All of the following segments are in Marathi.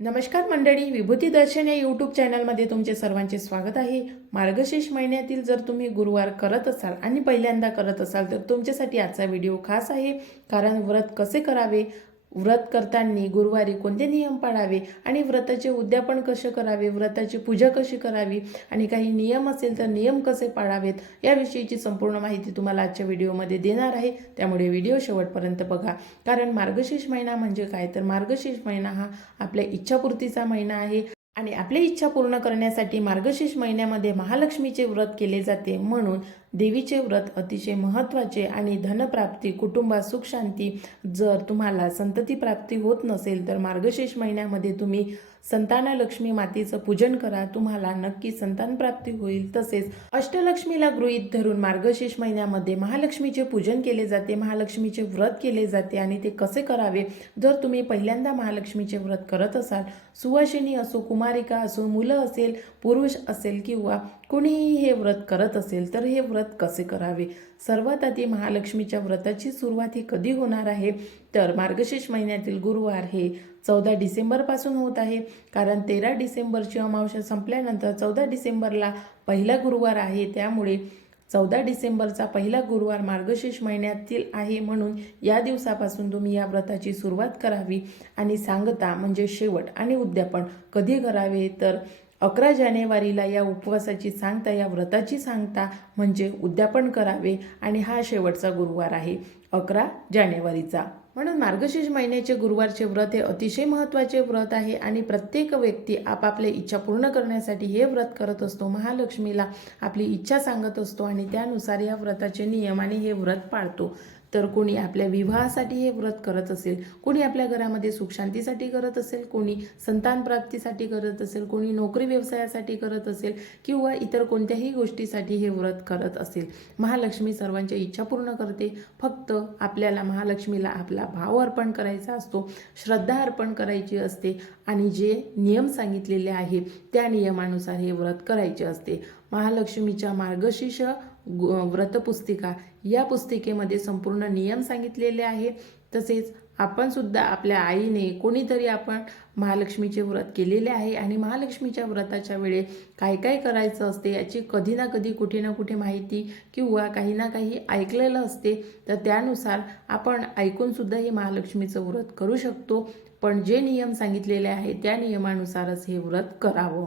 नमस्कार मंडळी, विभूती दर्शन या यूट्यूब चॅनलमध्ये तुमचे सर्वांचे स्वागत आहे। मार्गशीर्ष महिन्यातील जर तुम्ही गुरुवार करत असाल आणि पहिल्यांदा करत असाल तर तुमच्यासाठी आजचा व्हिडिओ खास आहे। कारण व्रत कसे करावे, व्रत करताना गुरुवारी कोणते नियम पाळावे आणि व्रताचे उद्यापन कसे करावे, व्रताची पूजा कशी करावी आणि काही नियम असेल तर नियम कसे पाळावेत याविषयीची संपूर्ण माहिती तुम्हाला आजच्या व्हिडिओमध्ये देणार आहे। त्यामुळे व्हिडिओ शेवटपर्यंत बघा। कारण मार्गशीर्ष महिना म्हणजे काय तर मार्गशीर्ष महिना हा आपल्या इच्छापूर्तीचा महिना आहे आणि आपली इच्छा पूर्ण करण्यासाठी मार्गशीर्ष महिन्यामध्ये महालक्ष्मीचे व्रत केले जाते। म्हणून देवीचे व्रत अतिशय महत्त्वाचे आणि धनप्राप्ती, कुटुंबात सुख शांती, जर तुम्हाला संतती प्राप्ती होत नसेल तर मार्गशीर्ष महिन्यामध्ये तुम्ही संतान लक्ष्मी मातेचं पूजन करा, तुम्हाला नक्की संतान प्राप्ती होईल। तसेच अष्टलक्ष्मीला गृहीत धरून मार्गशीर्ष महिन्यामध्ये महालक्ष्मीचे पूजन केले जाते, महालक्ष्मीचे व्रत केले जाते। आणि ते कसे करावे, जर तुम्ही पहिल्यांदा महालक्ष्मीचे व्रत करत असाल, सुवासिनी असो, कुमारिका असो, मुलं असेल, पुरुष असेल किंवा कोणीही हे व्रत करत असेल तर हे व्रत कसे करावे। सर्वात आधी महालक्ष्मीच्या व्रताची सुरुवात ही कधी होणार आहे तर मार्गशीर्ष महिन्यातील गुरुवार हे 14 डिसेंबरपासून होत आहे। कारण 13 डिसेंबरची अमावस्या संपल्यानंतर 14 डिसेंबरला पहिला गुरुवार आहे, त्यामुळे 14 डिसेंबरचा पहिला गुरुवार मार्गशीर्ष महिन्यातील आहे। म्हणून या दिवसापासून तुम्ही या व्रताची सुरुवात करावी। आणि सांगता म्हणजे शेवट आणि उद्यापन कधी करावे तर 11 जानेवारीला या उपवासाची सांगता, या व्रताची सांगता म्हणजे उद्यापन करावे आणि हा शेवटचा गुरुवार आहे 11 जानेवारीचा। म्हणून मार्गशीर्ष महिन्याचे गुरुवारचे व्रत हे अतिशय महत्त्वाचे व्रत आहे आणि प्रत्येक व्यक्ती आपापल्या इच्छा पूर्ण करण्यासाठी हे व्रत करत असतो, महालक्ष्मीला आपली इच्छा सांगत असतो आणि त्यानुसार या व्रताचे नियम आणि हे व्रत पाळतो। तर कोणी आपल्या विवाहासाठी हे व्रत करत असेल, कोणी आपल्या घरामध्ये सुखशांतीसाठी करत असेल, कोणी संतान प्राप्तीसाठी करत असेल, कोणी नोकरी व्यवसायासाठी करत असेल किंवा इतर कोणत्याही गोष्टीसाठी हे व्रत करत असेल। महालक्ष्मी सर्वांच्या इच्छा पूर्ण करते, फक्त आपल्याला महालक्ष्मीला आपला भाव अर्पण करायचा असतो, श्रद्धा अर्पण करायची असते आणि जे नियम सांगितलेले आहेत त्या नियमानुसार हे व्रत करायचे असते। महालक्ष्मीच्या मार्गशीर्ष व्रतपुस्तिका या पुस्तिकेमध्ये संपूर्ण नियम सांगितलेले आहे। तसेच आपण सुद्धा आपल्या आईने कोणीतरी आपण महालक्ष्मीचे व्रत केलेले आहे आणि महालक्ष्मीच्या व्रताच्या वेळे काय काय करायचं असते याची कधी ना कधी कुठे ना कुठे माहिती किंवा काही ना काही ऐकलेलं असते। तर त्यानुसार आपण ऐकून सुद्धा हे महालक्ष्मीचं व्रत करू शकतो, पण जे नियम सांगितलेले आहेत त्या नियमानुसारच हे व्रत करावं।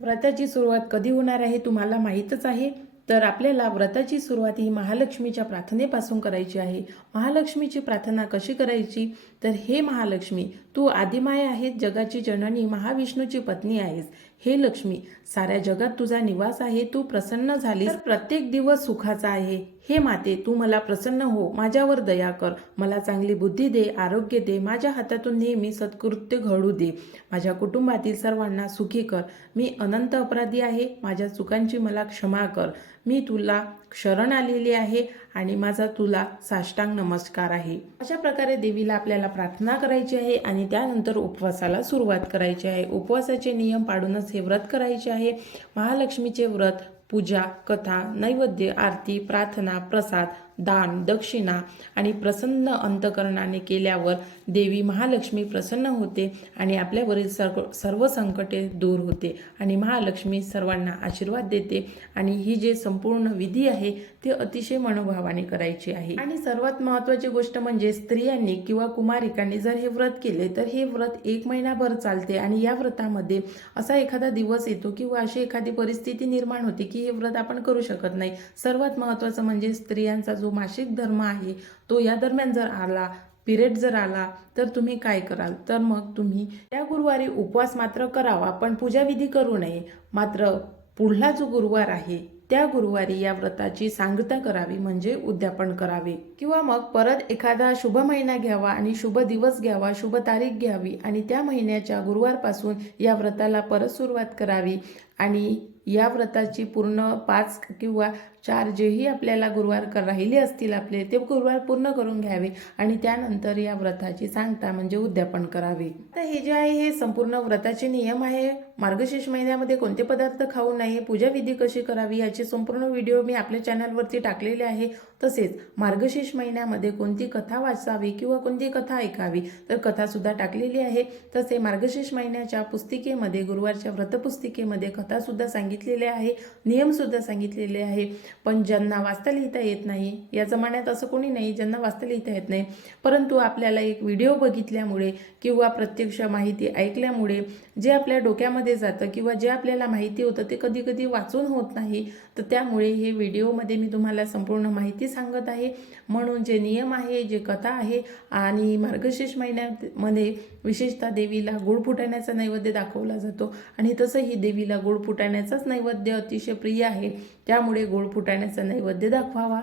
व्रताची सुरुवात कधी होणार आहे तुम्हाला माहीतच आहे। तर आपल्याला व्रताची सुरुवात ही महालक्ष्मीच्या प्रार्थनेपासून करायची आहे। महालक्ष्मीची प्रार्थना कशी करायची तर हे महालक्ष्मी, तू आदिमाय आहेस, जगाची जननी, महाविष्णूची पत्नी आहेस। हे लक्ष्मी, साऱ्या जगात तुझा निवास आहे, तू प्रसन्न झालीस तर प्रत्येक दिवस सुखाचा आहे। हे माते, तू मला प्रसन्न हो, माझ्यावर दया कर, मला चांगली बुद्धी दे, आरोग्य दे, माझ्या हातातून नेहमी सत्कृत्य घडू दे, माझ्या कुटुंबातील सर्वांना सुखी कर। मी अनंत अपराधी आहे, माझ्या चुकांची मला क्षमा कर। मी तुला शरण आलेली आहे आणि माझा तुला साष्टांग नमस्कार आहे। अशा प्रकारे देवीला आपल्याला प्रार्थना करायची आहे आणि त्यानंतर उपवासाला सुरुवात करायची आहे। उपवासाचे नियम पाळूनच हे व्रत करायचे आहे। महालक्ष्मीचे व्रत पूजा, कथा, नैवेद्य, आरती, प्रार्थना, प्रसाद, दान, दक्षिणा आणि प्रसन्न अंतकरणाने केल्यावर देवी महालक्ष्मी प्रसन्न होते आणि आपल्यावरील सर्व संकटे दूर होते आणि महालक्ष्मी सर्वांना आशीर्वाद देते। आणि ही जे संपूर्ण विधी आहे ते अतिशय मनोभावाने करायची आहे। आणि सर्वात महत्त्वाची गोष्ट म्हणजे स्त्रियांनी किंवा कुमारिकांनी जर हे व्रत केले तर हे व्रत 1 महिनाभर चालते आणि या व्रतामध्ये असा एखादा दिवस येतो किंवा अशी एखादी परिस्थिती निर्माण होते की हे व्रत आपण करू शकत नाही। सर्वात महत्त्वाचं म्हणजे स्त्रियांचा जो मासिक धर्म आहे तो या दरम्यान जर आला, पिरियड जर आला तर तुम्ही काय कराल तर मग तुम्ही त्या गुरुवारी उपवास मात्र करावा, पण पूजाविधी करू नये। मात्र पुढला जो गुरुवार आहे त्या गुरुवारी या व्रताची सांगता करावी म्हणजे उद्यापन करावे किंवा मग परत एखादा शुभ महिना घ्यावा आणि शुभ दिवस घ्यावा, शुभ तारीख घ्यावी आणि त्या महिन्याच्या गुरुवारपासून या व्रताला परत सुरुवात करावी। आणि या व्रताची पूर्ण 5 किंवा 4 जेही आपल्याला गुरुवार राहिले असतील आपले ते गुरुवार पूर्ण करून घ्यावे आणि त्यानंतर या व्रताची सांगता म्हणजे उद्यापन करावे। तर हे जे आहे हे संपूर्ण व्रताचे नियम आहे। मार्गशीर्ष महिन्यामध्ये कोणते पदार्थ खाऊ नये, पूजा विधी कशी करावी याचे संपूर्ण व्हिडिओ मी आपल्या चॅनलवरती टाकलेले आहे, तसेच मार्गशीर्ष महिन्यामध्ये कोणती कथा वाचावी किंवा कोणती कथा ऐकावी तर कथासुद्धा टाकलेली आहे. तसे मार्गशीर्ष महिन्याच्या पुस्तिकेमध्ये गुरुवारच्या व्रतपुस्तिकेमध्ये कथासुद्धा सांगितलेली आहे, नियमसुद्धा सांगितलेले आहे. पण ज्यांना वाचता लिहिता येत नाही, या जमान्यात असं कोणी नाही ज्यांना वाचता लिहिता येत नाही, परंतु आपल्याला एक व्हिडिओ बघितल्यामुळे किंवा प्रत्यक्ष माहिती ऐकल्यामुळे जे आपल्या डोक्यामध्ये जातं किंवा जे आपल्याला माहिती होतं ते कधी कधी वाचून होत नाही, तर त्यामुळे हे व्हिडिओमध्ये मी तुम्हाला संपूर्ण माहिती सांगत आहे. म्हणून जे नियम आहे, जे कथा आहे आणि मार्गशीर्ष महिन्यामध्ये विशेषतः देवीला गुळ फुटाण्याचा नैवेद्य दाखवला जातो आणि तसंही देवीला गुळ फुटाण्याचाच नैवेद्य अतिशय प्रिय आहे, त्यामुळे गुळ फुटाण्याचा नैवेद्य दाखवावा.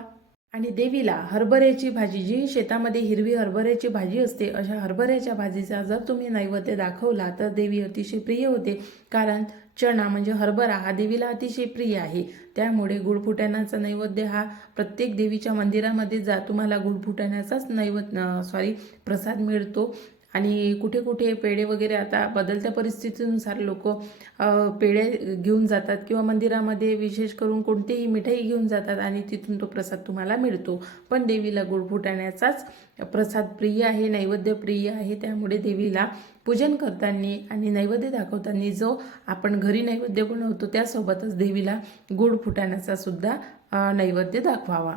आणि देवीला हरभऱ्याची भाजी, जी शेतामध्ये हिरवी हरभऱ्याची भाजी असते, अशा हरभऱ्याच्या भाजीचा जर तुम्ही नैवेद्य दाखवला तर देवी अतिशय प्रिय होते. कारण चणा म्हणजे हरभरा हा देवीला अतिशय प्रिय आहे. त्यामुळे गुळ फुटाण्याचा नैवेद्य हा प्रत्येक देवीच्या मंदिरामध्ये तुम्हाला गुळ फुटाण्याचाच प्रसाद मिळतो. आणि कुठे कुठे पेढे वगैरे, आता बदलत्या परिस्थितीनुसार लोक पेढे घेऊन जातात किंवा मंदिरामध्ये विशेष करून कोणतीही मिठाई घेऊन जातात आणि तिथून तो प्रसाद तुम्हाला मिळतो. पण देवीला गुळ फुटाण्याचाच प्रसाद प्रिय आहे, नैवेद्य प्रिय आहे. त्यामुळे देवीला पूजन करताना आणि नैवेद्य दाखवताना जो आपण घरी नैवेद्य बनवतो त्यासोबतच देवीला गुळ फुटाण्याचा सुद्धा नैवेद्य दाखवावा.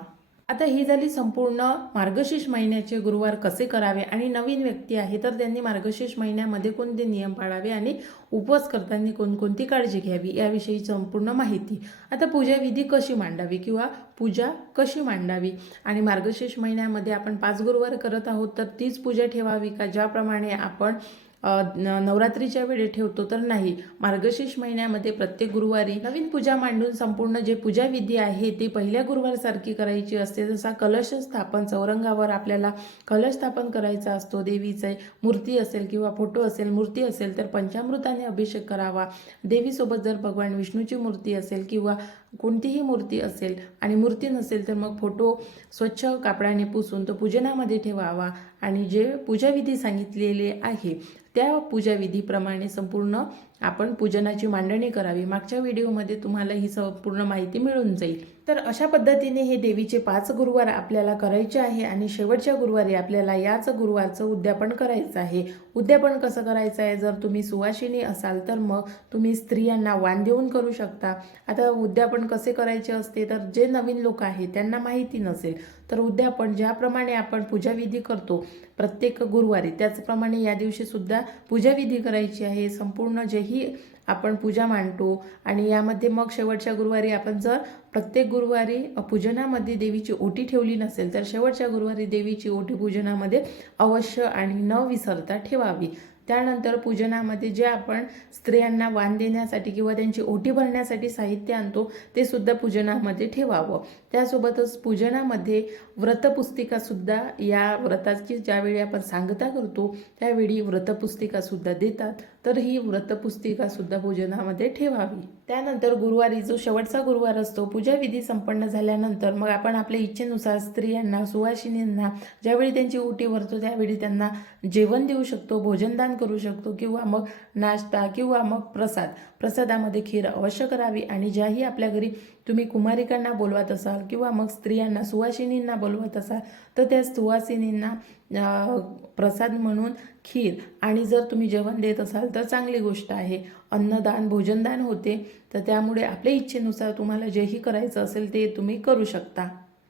आता ही झाली संपूर्ण मार्गशीर्ष महिन्याचे गुरुवार कसे करावे आणि नवीन व्यक्ती आहे तर त्यांनी मार्गशीर्ष महिन्यामध्ये कोणते नियम पाळावे आणि उपवास करताना कोणकोणती काळजी घ्यावी याविषयी संपूर्ण माहिती. आता पूजाविधी कशी मांडावी किंवा पूजा कशी मांडावी आणि मार्गशीर्ष महिन्यामध्ये आपण 5 गुरुवार करत आहोत तर तीच पूजा ठेवावी का ज्याप्रमाणे आपण नवरात्रीच्या वेळी ठेवतो तर नाही. मार्गशीर्ष महिन्यामध्ये प्रत्येक गुरुवारी नवीन पूजा मांडून संपूर्ण जे पूजाविधी आहे ती पहिल्या गुरुवारसारखी करायची असते. जसा कलश स्थापन, चौरंगावर आपल्याला कलश स्थापन करायचा असतो, देवीचे मूर्ती असेल किंवा फोटो असेल, मूर्ती असेल तर पंचामृताने अभिषेक करावा. देवीसोबत जर भगवान विष्णूची मूर्ती असेल किंवा कोणतीही मूर्ती असेल आणि मूर्ती नसेल तर मग फोटो स्वच्छ कापडाने पुसून तो पूजनामध्ये ठेवावा आणि जे पूजाविधी सांगितलेले आहे त्या पूजाविधीप्रमाणे संपूर्ण आपण पूजनाची मांडणी करावी. मागच्या व्हिडिओमध्ये तुम्हाला ही संपूर्ण माहिती मिळून जाईल. तर अशा पद्धतीने हे देवीचे 5 गुरुवार आपल्याला करायचे आहे आणि शेवटच्या गुरुवारी आपल्याला याच गुरुवारचं उद्यापन करायचं आहे. उद्यापन कसं करायचं आहे, जर तुम्ही सुवासिनी असाल तर मग तुम्ही स्त्रियांना वाण देऊन करू शकता. आता उद्यापन कसे करायचे असते तर जे नवीन लोक आहेत त्यांना माहिती नसेल तर उद्यापन ज्याप्रमाणे आपण पूजाविधी करतो प्रत्येक गुरुवारी त्याचप्रमाणे या दिवशी सुद्धा पूजाविधी करायची आहे. संपूर्ण जेही आपण पूजा मांडतो आणि यामध्ये मग शेवटच्या गुरुवारी आपण जर प्रत्येक गुरुवारी पूजनामध्ये देवीची ओटी ठेवली नसेल तर शेवटच्या गुरुवारी देवीची ओटी पूजनामध्ये अवश्य आणि न विसरता ठेवावी. त्यानंतर पूजनामध्ये जे आपण स्त्रियांना वाण देण्यासाठी किंवा त्यांची ओटी भरण्यासाठी साहित्य आणतो ते सुद्धा पूजनामध्ये ठेवावं. त्यासोबतच पूजनामध्ये व्रतपुस्तिका सुद्धा, या व्रताची ज्यावेळी आपण सांगता करतो त्यावेळी व्रतपुस्तिका सुद्धा देतात, तर ही व्रतपुस्तिका सुद्धा पूजनामध्ये ठेवावी. त्यानंतर गुरुवारी जो शेवटचा गुरुवार असतो, पूजाविधी संपन्न झाल्यानंतर मग आपण आपल्या इच्छेनुसार स्त्रियांना, सुवासिनींना ज्यावेळी त्यांची ओटी भरतो त्यावेळी त्यांना जेवण देऊ शकतो, भोजनदान करू शकतो किंवा मग नाश्ता किंवा मग प्रसादामध्ये खीर अवश्य करावी. आणि ज्याही आपल्या घरी तुम्ही कुमारिकांना बोलवत असाल किंवा मग स्त्रियांना, सुवासिनींना बोलवत असाल तर त्या सुवासिनींना प्रसाद म्हणून खीर, आणि जर तुम्ही जेवण देत असाल तर चांगली गोष्ट आहे. अन्नदान, भोजनदान होते, तर त्यामुळे आपल्या इच्छेनुसार तुम्हाला जेही करायचं असेल ते तुम्ही करू शकता.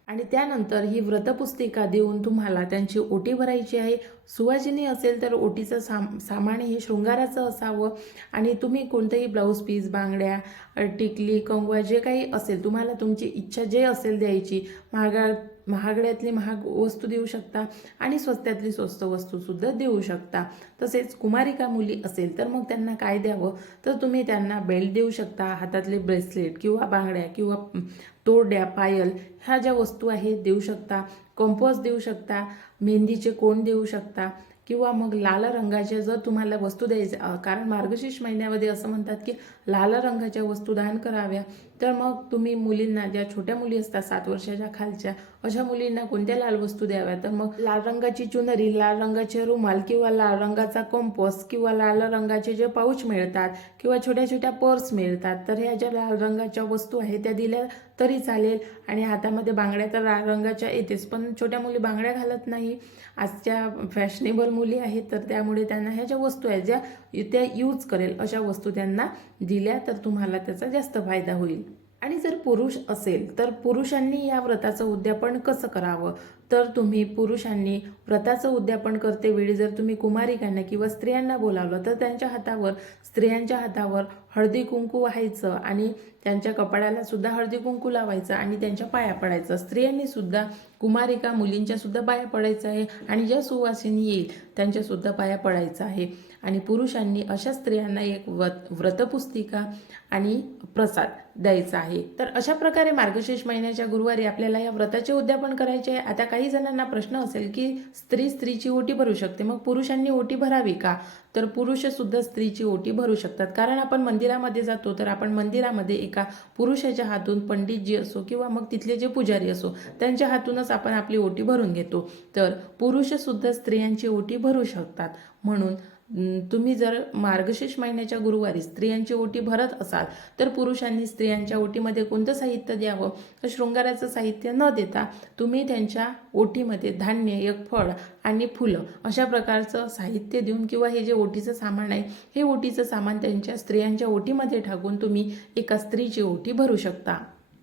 आणि त्यानंतर ही व्रतपुस्तिका देऊन तुम्हाला त्यांची ओटी भरायची आहे. सुवासिनी असेल तर ओटीचं सामान हे शृंगाराचं असावं आणि तुम्ही कोणतंही ब्लाऊज पीस, बांगड्या, टिकली, कंगवा जे काही असेल तुम्हाला तुमची इच्छा जे असेल द्यायची, महागड्यातली महाग वस्तू देऊ शकता आणि स्वस्तातली स्वस्त वस्तूसुद्धा देऊ शकता. तसेच कुमारिका मुली असेल तर मग त्यांना काय द्यावं तर तुम्ही त्यांना बेल्ट देऊ शकता, हातातले ब्रेसलेट किंवा बांगड्या किंवा तोरड्या, पायल ह्या ज्या वस्तू आहेत देऊ शकता. कंपोस्ट देऊ शकता, मेहंदीचे कोण देऊ शकता किंवा मग लाल रंगाच्या जर तुम्हाला वस्तू द्यायच्या, कारण मार्गशीर्ष महिन्यामध्ये असं म्हणतात की लाल रंगाच्या वस्तू दान कराव्या, तर मग तुम्ही मुलींना, ज्या छोट्या मुली असतात 7 वर्षाच्या खालच्या, अशा मुलींना कोणत्या लाल वस्तू द्याव्या, तर मग लाल रंगाची चुनरी, लाल रंगाचे रुमाल किंवा लाल रंगाचा कंपास किंवा लाल रंगाचे जे पाऊच मिळतात किंवा छोट्या छोट्या पर्स मिळतात, तर ह्या ज्या लाल रंगाच्या वस्तू आहेत त्या दिल्या तरी चालेल. आणि हातामध्ये बांगड्या तर लाल रंगाच्या येतेच, पण छोट्या मुली बांगड्या घालत नाही. आजच्या फॅशनेबल मुली आहेत, तर त्यामुळे त्यांना ह्या ज्या वस्तू आहेत ज्या त्या यूज करेल अशा वस्तू त्यांना दिल्या तर तुम्हाला त्याचा जास्त फायदा होईल. आणि जर पुरुष असेल तर पुरुषांनी या व्रताचं उद्यापन कसं करावं, तर तुम्ही पुरुषांनी व्रताचं उद्यापन करते वेळी जर तुम्ही कुमारिकांना किंवा स्त्रियांना बोलावलं तर त्यांच्या हातावर, स्त्रियांच्या हातावर हळदी कुंकू व्हायचं आणि त्यांच्या कपाळाला सुद्धा हळदी कुंकू लावायचं आणि त्यांच्या पाया पडायचं. स्त्रियांनी सुद्धा, कुमारिका मुलींच्या सुद्धा पाया पडायचं आहे आणि ज्या सुवासिनी येईल त्यांच्या सुद्धा पाया पडायचं आहे. आणि पुरुषांनी अशा स्त्रियांना एक व्रतपुस्तिका आणि प्रसाद द्यायचा आहे. तर अशा प्रकारे मार्गशीर्ष महिन्याच्या गुरुवारी आपल्याला या व्रताचे उद्यापन करायचे आहे. आता काही जणांना प्रश्न असेल की स्त्रीची ओटी भरू शकते, मग पुरुषांनी ओटी भरावी का, तर पुरुष सुद्धा स्त्रीची ओटी भरू शकतात. कारण आपण मंदिरामध्ये जातो तर आपण मंदिरामध्ये एका पुरुषाच्या हातून, पंडितजी असो किंवा मग तिथले जे पुजारी असो त्यांच्या हातूनच आपण आपली ओटी भरून घेतो. तर पुरुष सुद्धा स्त्रियांची ओटी भरू शकतात. म्हणून तुम्ही जर मार्गशीर्ष महिन्याच्या गुरुवारी स्त्रियांची ओटी भरत असाल तर पुरुषांनी स्त्रियांच्या ओटीमध्ये कोणतं साहित्य द्यावं, तर शृंगाराचं साहित्य न देता तुम्ही त्यांच्या ओटीमध्ये धान्य, एक फळ आणि फुलं अशा प्रकारचं साहित्य देऊन किंवा हे जे ओटीचं सामान आहे हे ओटीचं सामान त्यांच्या स्त्रियांच्या ओटीमध्ये टाकून तुम्ही एका स्त्रीची ओटी भरू शकता.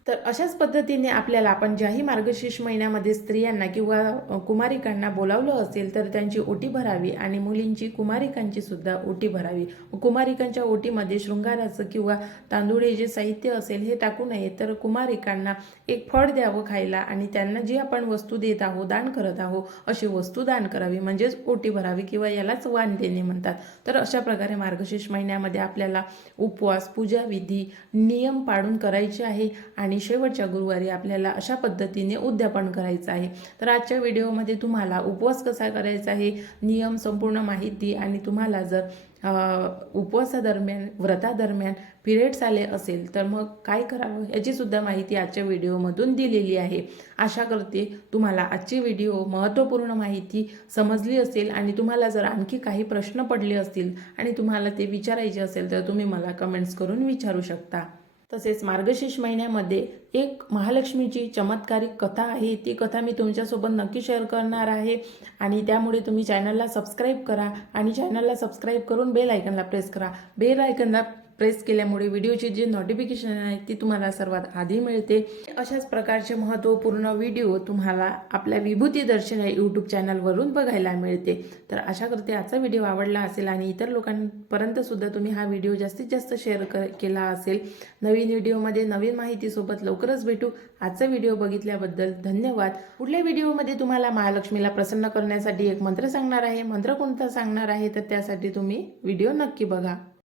तर अशाच पद्धतीने आपल्याला आपण ज्याही मार्गशीर्ष महिन्यामध्ये स्त्रियांना किंवा कुमारिकांना बोलावलं असेल तर त्यांची ओटी भरावी आणि मुलींची, कुमारिकांची सुद्धा ओटी भरावी. कुमारिकांच्या ओटीमध्ये शृंगाराचं किंवा तांदूळ हे जे साहित्य असेल हे टाकू नये, तर कुमारिकांना एक फळ द्यावं खायला आणि त्यांना जी आपण वस्तू देत आहोत, दान करत आहोत अशी वस्तू दान करावी, म्हणजेच ओटी भरावी किंवा यालाच वाण देणे म्हणतात. तर अशा प्रकारे मार्गशीर्ष महिन्यामध्ये आपल्याला उपवास, पूजाविधी, नियम पाळून करायचे आहे आणि शेवटच्या गुरुवारी आपल्याला अशा पद्धतीने उद्यापन करायचं आहे. तर आजच्या व्हिडिओमध्ये तुम्हाला उपवास कसा करायचा आहे, नियम, संपूर्ण माहिती आणि तुम्हाला जर उपवासादरम्यान, व्रतादरम्यान पिरियड्स आले असेल तर मग काय करावं याची सुद्धा माहिती आजच्या व्हिडिओमधून दिलेली आहे. आशा करते तुम्हाला आजची व्हिडिओ महत्त्वपूर्ण माहिती समजली असेल आणि तुम्हाला जर आणखी काही प्रश्न पडले असतील आणि तुम्हाला ते विचारायचे असेल तर तुम्ही मला कमेंट्स करून विचारू शकता. तसेच मार्गशीर्ष महिन्यामध्ये एक महालक्ष्मीची चमत्कारिक कथा आहे, ती कथा मी तुमच्यासोबत नक्की शेअर करणार आहे आणि त्यामुळे तुम्ही चॅनलला सबस्क्राईब करा आणि चॅनलला सबस्क्राईब करून बेल आयकनला प्रेस करा. बेल आयकनला प्रेस केल्यामुळे व्हिडिओची जी नोटिफिकेशन आहे ती तुम्हाला सर्वात आधी मिळते. अशाच प्रकारचे महत्त्वपूर्ण व्हिडिओ तुम्हाला आपल्या विभूती दर्शन या यूट्यूब चॅनलवरून बघायला मिळते. तर आशा करते आजचा व्हिडिओ आवडला असेल आणि इतर लोकांपर्यंत सुद्धा तुम्ही हा व्हिडिओ जास्तीत जास्त शेअर केला असेल. नवीन व्हिडिओमध्ये नवीन माहितीसोबत लवकरच भेटू. आजचा व्हिडिओ बघितल्याबद्दल धन्यवाद. पुढल्या व्हिडिओमध्ये तुम्हाला महालक्ष्मीला प्रसन्न करण्यासाठी एक मंत्र सांगणार आहे. मंत्र कोणता सांगणार आहे तर त्यासाठी तुम्ही व्हिडिओ नक्की बघा.